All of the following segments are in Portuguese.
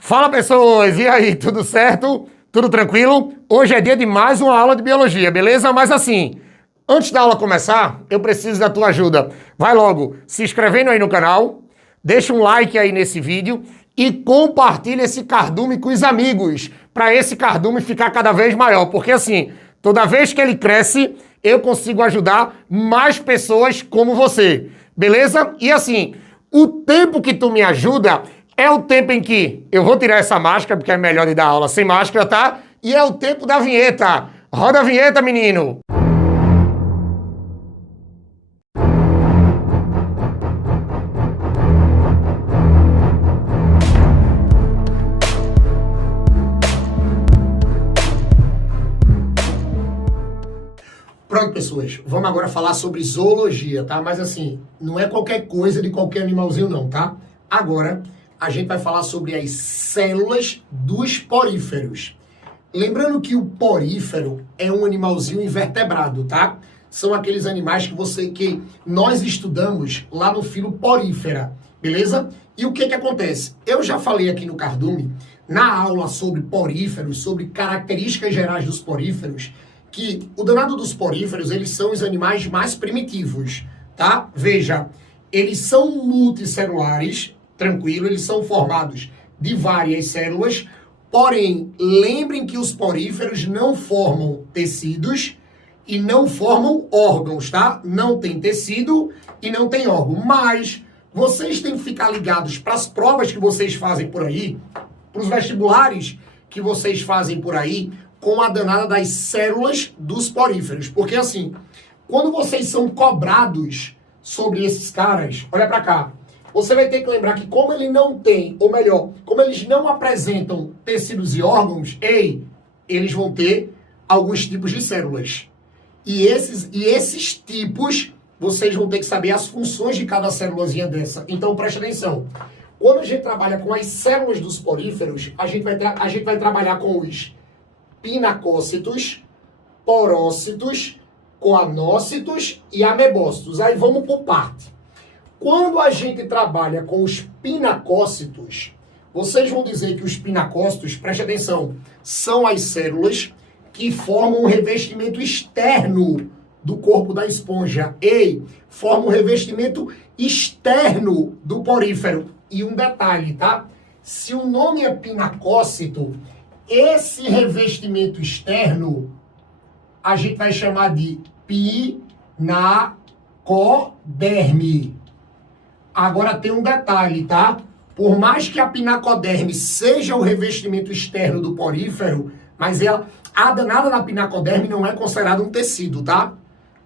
Fala, pessoas! E aí, tudo certo? Tudo tranquilo? Hoje é dia de mais uma aula de biologia, beleza? Mas assim, antes da aula começar, eu preciso da tua ajuda. Vai logo se inscrevendo aí no canal, deixa um like aí nesse vídeo e compartilha esse cardume com os amigos, para esse cardume ficar cada vez maior, porque assim, toda vez que ele cresce, eu consigo ajudar mais pessoas como você, beleza? E assim, o tempo que tu me ajuda é o tempo em que eu vou tirar essa máscara, porque é melhor de dar aula sem máscara, tá? E é o tempo da vinheta. Roda a vinheta, menino! Pronto, pessoas, vamos agora falar sobre zoologia, tá? Mas assim, não é qualquer coisa de qualquer animalzinho não, tá? Agora, a gente vai falar sobre as células dos poríferos. Lembrando que o porífero é um animalzinho invertebrado, tá? São aqueles animais que nós estudamos lá no filo Porífera, beleza? E o que acontece? Eu já falei aqui no cardume, na aula sobre poríferos, sobre características gerais dos poríferos, que o danado dos poríferos, eles são os animais mais primitivos, tá? Veja, eles são multicelulares, tranquilo, eles são formados de várias células, porém, lembrem que os poríferos não formam tecidos e não formam órgãos, tá? Não tem tecido e não tem órgão, mas vocês têm que ficar ligados para as provas que vocês fazem por aí, para os vestibulares que vocês fazem por aí, com a danada das células dos poríferos. Porque assim, quando vocês são cobrados sobre esses caras, olha pra cá, você vai ter que lembrar que como ele não tem, ou melhor, como eles não apresentam tecidos e órgãos, eles vão ter alguns tipos de células. E esses tipos, vocês vão ter que saber as funções de cada célulazinha dessa. Então preste atenção. Quando a gente trabalha com as células dos poríferos, a gente vai trabalhar com os pinacócitos, porócitos, coanócitos e amebócitos. Aí vamos por parte. Quando a gente trabalha com os pinacócitos, vocês vão dizer que os pinacócitos, preste atenção, são as células que formam um revestimento externo do corpo da esponja. Formam um revestimento externo do porífero. E um detalhe, tá? Se o nome é pinacócito, esse revestimento externo a gente vai chamar de pinacoderme. Agora tem um detalhe, tá? Por mais que a pinacoderme seja o revestimento externo do porífero, mas a danada da pinacoderme não é considerada um tecido, tá?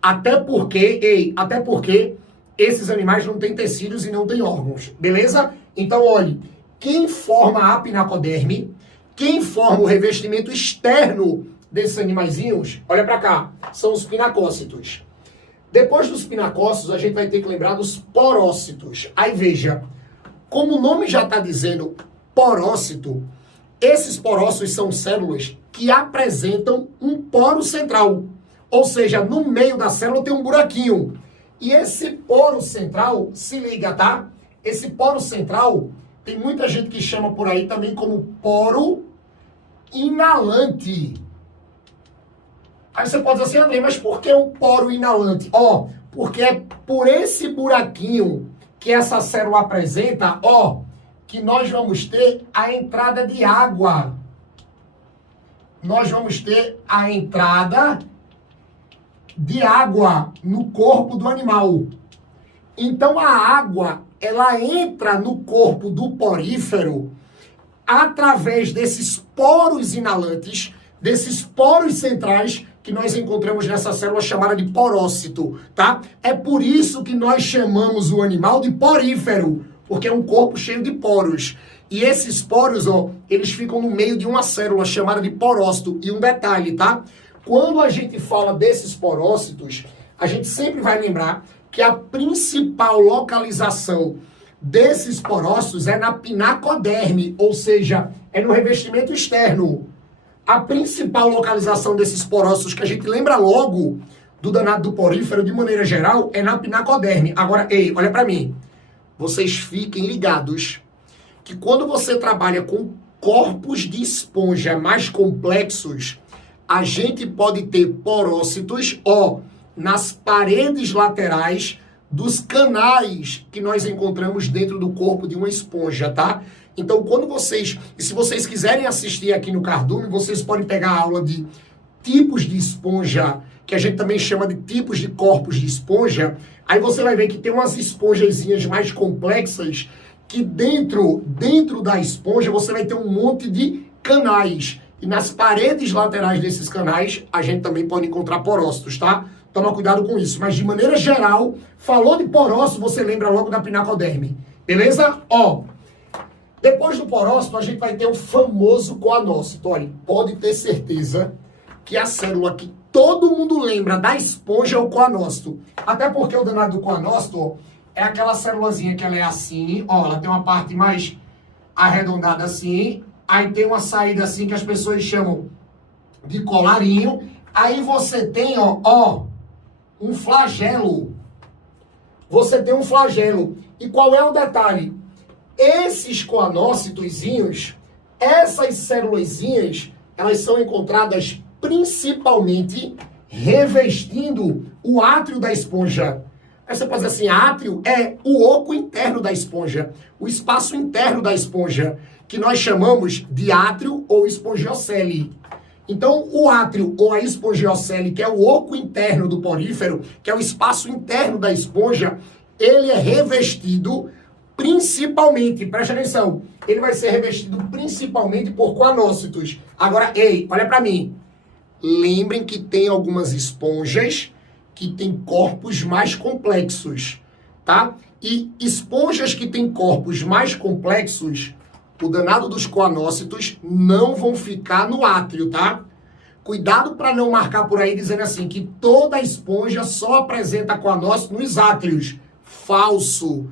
Até porque esses animais não têm tecidos e não têm órgãos, beleza? Então, olhe, quem forma a pinacoderme, quem forma o revestimento externo desses animaizinhos, olha pra cá, são os pinacócitos. Depois dos pinacócitos, a gente vai ter que lembrar dos porócitos. Aí veja, como o nome já está dizendo porócito, esses porócitos são células que apresentam um poro central. Ou seja, no meio da célula tem um buraquinho. E esse poro central, se liga, tá? Esse poro central, tem muita gente que chama por aí também como poro inalante. Aí você pode dizer assim, André, mas por que um poro inalante? Porque é por esse buraquinho que essa célula apresenta, que nós vamos ter a entrada de água. Nós vamos ter a entrada de água no corpo do animal. Então a água, ela entra no corpo do porífero através desses poros inalantes, desses poros centrais que nós encontramos nessa célula chamada de porócito, tá? É por isso que nós chamamos o animal de porífero, porque é um corpo cheio de poros. E esses poros, eles ficam no meio de uma célula chamada de porócito. E um detalhe, tá? Quando a gente fala desses porócitos, a gente sempre vai lembrar que a principal localização desses porócitos é na pinacoderme, ou seja, é no revestimento externo. A principal localização desses porócitos que a gente lembra logo do danado do porífero, de maneira geral, é na pinacoderme. Agora, olha pra mim. Vocês fiquem ligados que quando você trabalha com corpos de esponja mais complexos, a gente pode ter porócitos, nas paredes laterais dos canais que nós encontramos dentro do corpo de uma esponja, tá? Então, se vocês quiserem assistir aqui no Cardume, vocês podem pegar a aula de tipos de esponja, que a gente também chama de tipos de corpos de esponja. Aí você vai ver que tem umas esponjazinhas mais complexas, que dentro da esponja você vai ter um monte de canais. E nas paredes laterais desses canais, a gente também pode encontrar porócitos, tá? Toma cuidado com isso. Mas de maneira geral, falou de porócito, você lembra logo da pinacoderme. Beleza? Depois do porócito, a gente vai ter o famoso coanócito. Olha, pode ter certeza que a célula que todo mundo lembra da esponja é o coanócito. Até porque o danado do coanócito, é aquela célulazinha que ela é assim, ela tem uma parte mais arredondada assim, aí tem uma saída assim que as pessoas chamam de colarinho, aí você tem, um flagelo. Você tem um flagelo. E qual é o detalhe? Esses coanócitozinhos, essas célulazinhas, elas são encontradas principalmente revestindo o átrio da esponja. Aí você pode dizer assim, átrio é o oco interno da esponja, o espaço interno da esponja, que nós chamamos de átrio ou espongiocele. Então, o átrio ou a espongiocele, que é o oco interno do porífero, que é o espaço interno da esponja, ele é revestido principalmente, preste atenção, ele vai ser revestido principalmente por coanócitos. Agora, olha para mim. Lembrem que tem algumas esponjas que têm corpos mais complexos, tá? E esponjas que têm corpos mais complexos, o danado dos coanócitos não vão ficar no átrio, tá? Cuidado para não marcar por aí dizendo assim que toda esponja só apresenta coanócito nos átrios. Falso.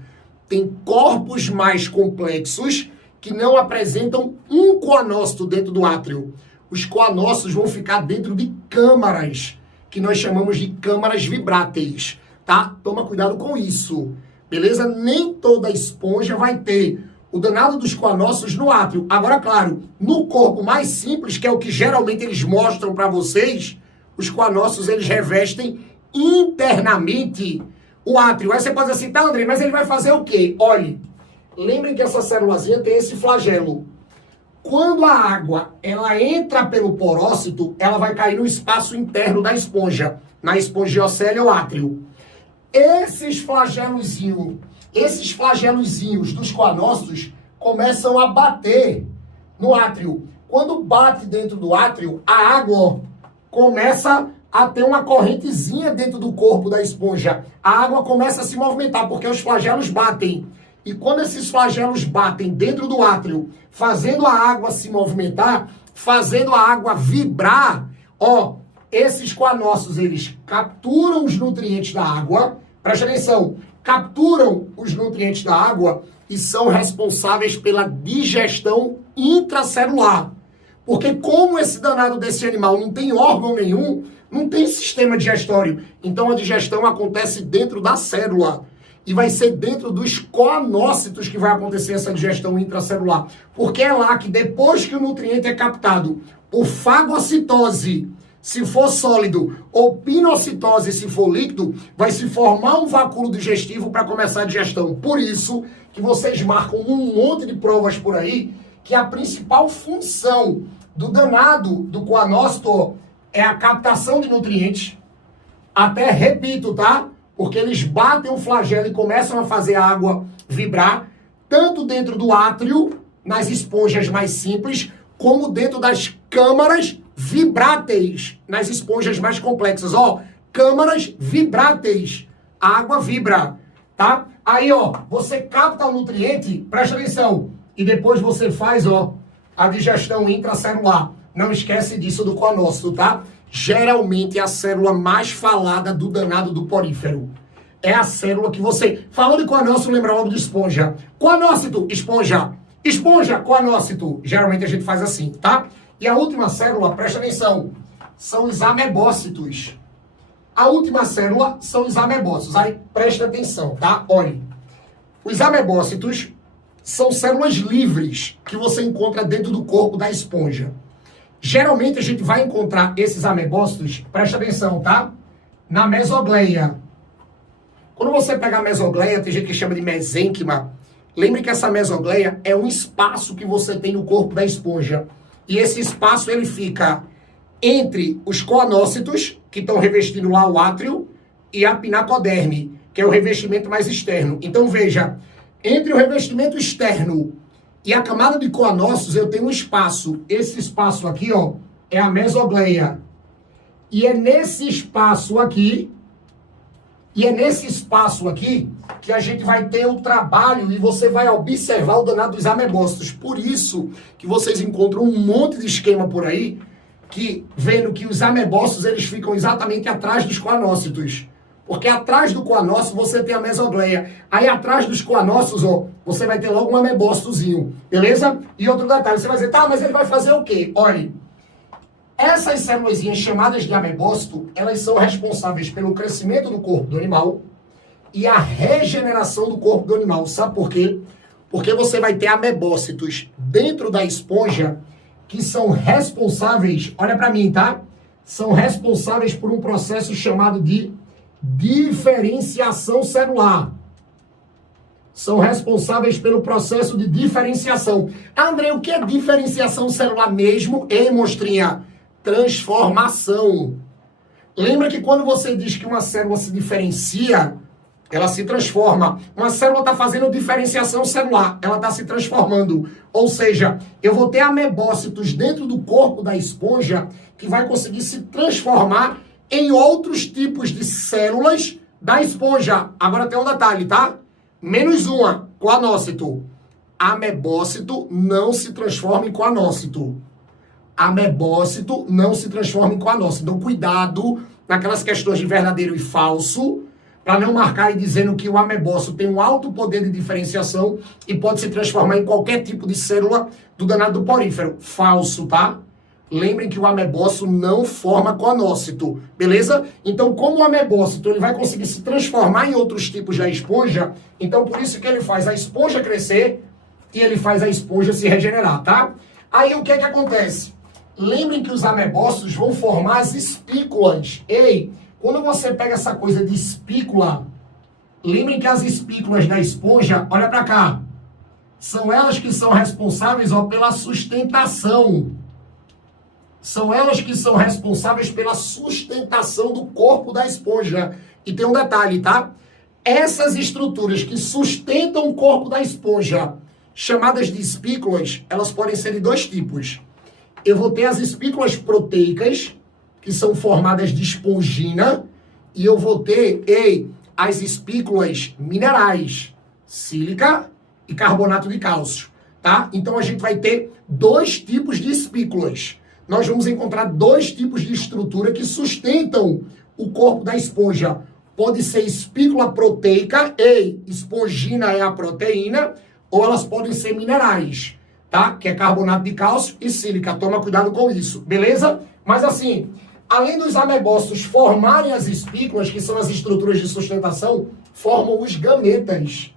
Tem corpos mais complexos que não apresentam um coanócito dentro do átrio. Os coanócitos vão ficar dentro de câmaras, que nós chamamos de câmaras vibráteis, tá? Toma cuidado com isso, beleza? Nem toda esponja vai ter o danado dos coanócitos no átrio. Agora, claro, no corpo mais simples, que é o que geralmente eles mostram para vocês, os coanócitos, eles revestem internamente o átrio. Aí você pode dizer assim, tá, André, mas ele vai fazer o quê? Olhe, lembrem que essa célulazinha tem esse flagelo. Quando a água ela entra pelo porócito, ela vai cair no espaço interno da esponja, na espongiocele ou átrio. Esses flagelozinhos dos coanócitos começam a bater no átrio. Quando bate dentro do átrio, a água começa a ter uma correntezinha dentro do corpo da esponja. A água começa a se movimentar, porque os flagelos batem. E quando esses flagelos batem dentro do átrio, fazendo a água se movimentar, fazendo a água vibrar, esses coanócitos, eles capturam os nutrientes da água, presta atenção, capturam os nutrientes da água e são responsáveis pela digestão intracelular. Porque como esse danado desse animal não tem órgão nenhum, não tem sistema digestório, então a digestão acontece dentro da célula. E vai ser dentro dos coanócitos que vai acontecer essa digestão intracelular. Porque é lá que depois que o nutriente é captado por fagocitose, se for sólido, ou pinocitose, se for líquido, vai se formar um vacúolo digestivo para começar a digestão. Por isso que vocês marcam um monte de provas por aí que a principal função do danado do coanócito é a captação de nutrientes. Até repito, tá? Porque eles batem o flagelo e começam a fazer a água vibrar, tanto dentro do átrio, nas esponjas mais simples, como dentro das câmaras vibráteis, nas esponjas mais complexas. Câmaras vibráteis. A água vibra, tá? Aí, você capta o nutriente, presta atenção, e depois você faz, a digestão intracelular. Não esquece disso do coanócito, tá? Geralmente é a célula mais falada do danado do porífero. É a célula que você... Falou de coanócito, lembra logo de esponja. Coanócito, esponja. Esponja, coanócito. Geralmente a gente faz assim, tá? E a última célula, presta atenção, são os amebócitos. A última célula são os amebócitos. Aí presta atenção, tá? Olhe. Os amebócitos são células livres que você encontra dentro do corpo da esponja. Geralmente a gente vai encontrar esses amebócitos, presta atenção, tá? Na mesogleia. Quando você pega a mesogleia, tem gente que chama de mesênquima. Lembre que essa mesogleia é um espaço que você tem no corpo da esponja. E esse espaço ele fica entre os coanócitos, que estão revestindo lá o átrio, e a pinacoderme, que é o revestimento mais externo. Então veja, entre o revestimento externo e a camada de coanócitos eu tenho um espaço. Esse espaço aqui, ó, é a mesogleia. E é nesse espaço aqui, que a gente vai ter o trabalho e você vai observar o danado dos amebócitos. Por isso que vocês encontram um monte de esquema por aí, que vendo que os amebócitos eles ficam exatamente atrás dos coanócitos. Porque atrás do coanócito você tem a mesogleia. Aí atrás dos coanócitos, ó, você vai ter logo um amebócitozinho. Beleza? E outro detalhe, você vai dizer, tá, mas ele vai fazer o quê? Olha, essas células chamadas de amebócito, elas são responsáveis pelo crescimento do corpo do animal e a regeneração do corpo do animal. Sabe por quê? Porque você vai ter amebócitos dentro da esponja que são responsáveis, olha para mim, tá? São responsáveis por um processo chamado de diferenciação celular. São responsáveis pelo processo de diferenciação. André, o que é diferenciação celular mesmo? Ei, monstrinha, transformação. Lembra que quando você diz que uma célula se diferencia, ela se transforma. Uma célula está fazendo diferenciação celular, ela está se transformando. Ou seja, eu vou ter amebócitos dentro do corpo da esponja que vai conseguir se transformar em outros tipos de células da esponja. Agora tem um detalhe, tá? Menos uma, coanócito. Amebócito não se transforma em coanócito. Amebócito não se transforma em coanócito. Então, cuidado naquelas questões de verdadeiro e falso, para não marcar e dizendo que o amebócito tem um alto poder de diferenciação e pode se transformar em qualquer tipo de célula do danado do porífero. Falso, tá? Lembrem que o amebócito não forma coanócito, beleza? Então, como o amebócito ele vai conseguir se transformar em outros tipos da esponja, então por isso que ele faz a esponja crescer e ele faz a esponja se regenerar, tá? Aí o que é que acontece? Lembrem que os amebócitos vão formar as espículas. Ei, quando você pega essa coisa de espícula, lembrem que as espículas da esponja, olha para cá, são elas que são responsáveis pela sustentação. São elas que são responsáveis pela sustentação do corpo da esponja. E tem um detalhe, tá? Essas estruturas que sustentam o corpo da esponja, chamadas de espículas, elas podem ser de dois tipos. Eu vou ter as espículas proteicas, que são formadas de espongina, e eu vou ter, as espículas minerais, sílica e carbonato de cálcio, tá? Então a gente vai ter dois tipos de espículas. Nós vamos encontrar dois tipos de estrutura que sustentam o corpo da esponja. Pode ser espícula proteica, espongina é a proteína, ou elas podem ser minerais, tá? Que é carbonato de cálcio e sílica. Toma cuidado com isso, beleza? Mas assim, além dos amebócitos formarem as espículas, que são as estruturas de sustentação, formam os gametas.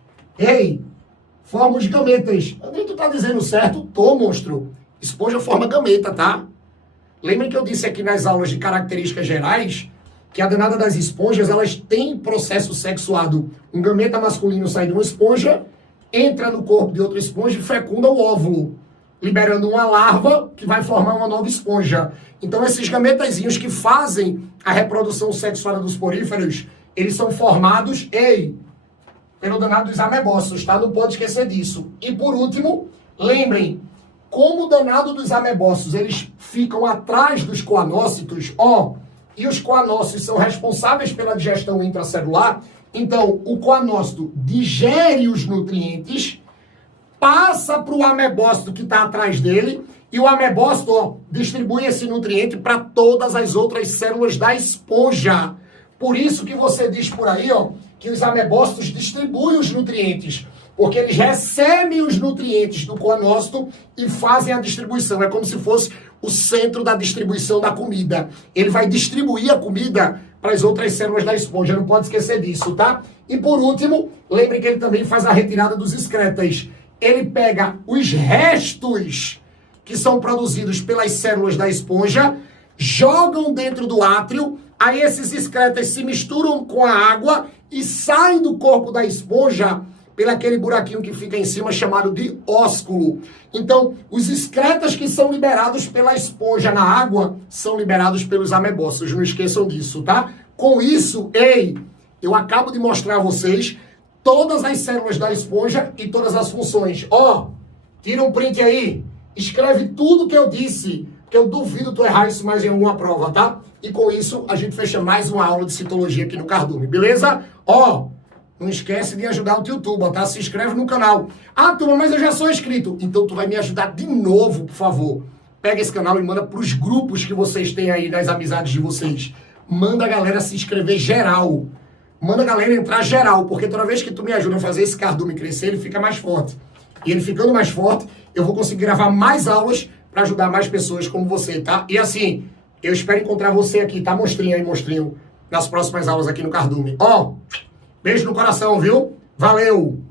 Formam os gametas. André, tu tá dizendo certo? Tô, monstro. Esponja forma gameta, tá? Lembrem que eu disse aqui nas aulas de características gerais que a danada das esponjas, elas têm processo sexuado. Um gameta masculino sai de uma esponja, entra no corpo de outra esponja e fecunda o óvulo, liberando uma larva que vai formar uma nova esponja. Então, esses gametazinhos que fazem a reprodução sexuada dos poríferos, eles são formados, pelo danado dos amebócitos, tá? Não pode esquecer disso. E, por último, lembrem, como o danado dos amebócitos, eles ficam atrás dos coanócitos, e os coanócitos são responsáveis pela digestão intracelular, então o coanócito digere os nutrientes, passa para o amebócito que está atrás dele, e o amebócito distribui esse nutriente para todas as outras células da esponja. Por isso que você diz por aí, que os amebócitos distribuem os nutrientes, porque eles recebem os nutrientes do coanócito e fazem a distribuição. É como se fosse o centro da distribuição da comida. Ele vai distribuir a comida para as outras células da esponja. Não pode esquecer disso, tá? E por último, lembre que ele também faz a retirada dos excretas. ele pega os restos que são produzidos pelas células da esponja, jogam dentro do átrio, aí esses excretas se misturam com a água e saem do corpo da esponja pelo aquele buraquinho que fica em cima chamado de ósculo. Então, os excretas que são liberados pela esponja na água são liberados pelos amebócitos, não esqueçam disso, tá? Com isso, eu acabo de mostrar a vocês todas as células da esponja e todas as funções. Ó, tira um print aí, escreve tudo que eu disse, que eu duvido tu errar isso mais em alguma prova, tá? E com isso, a gente fecha mais uma aula de citologia aqui no Cardume, beleza? Ó, não esquece de ajudar o YouTube, tá? Se inscreve no canal. Ah, turma, mas eu já sou inscrito. Então tu vai me ajudar de novo, por favor. Pega esse canal e manda pros grupos que vocês têm aí, das amizades de vocês. Manda a galera se inscrever geral. Manda a galera entrar geral, porque toda vez que tu me ajuda a fazer esse Cardume crescer, ele fica mais forte. E ele ficando mais forte, eu vou conseguir gravar mais aulas para ajudar mais pessoas como você, tá? E assim, eu espero encontrar você aqui, tá? Monstrinho aí, monstrinho, nas próximas aulas aqui no Cardume. Ó, beijo no coração, viu? Valeu!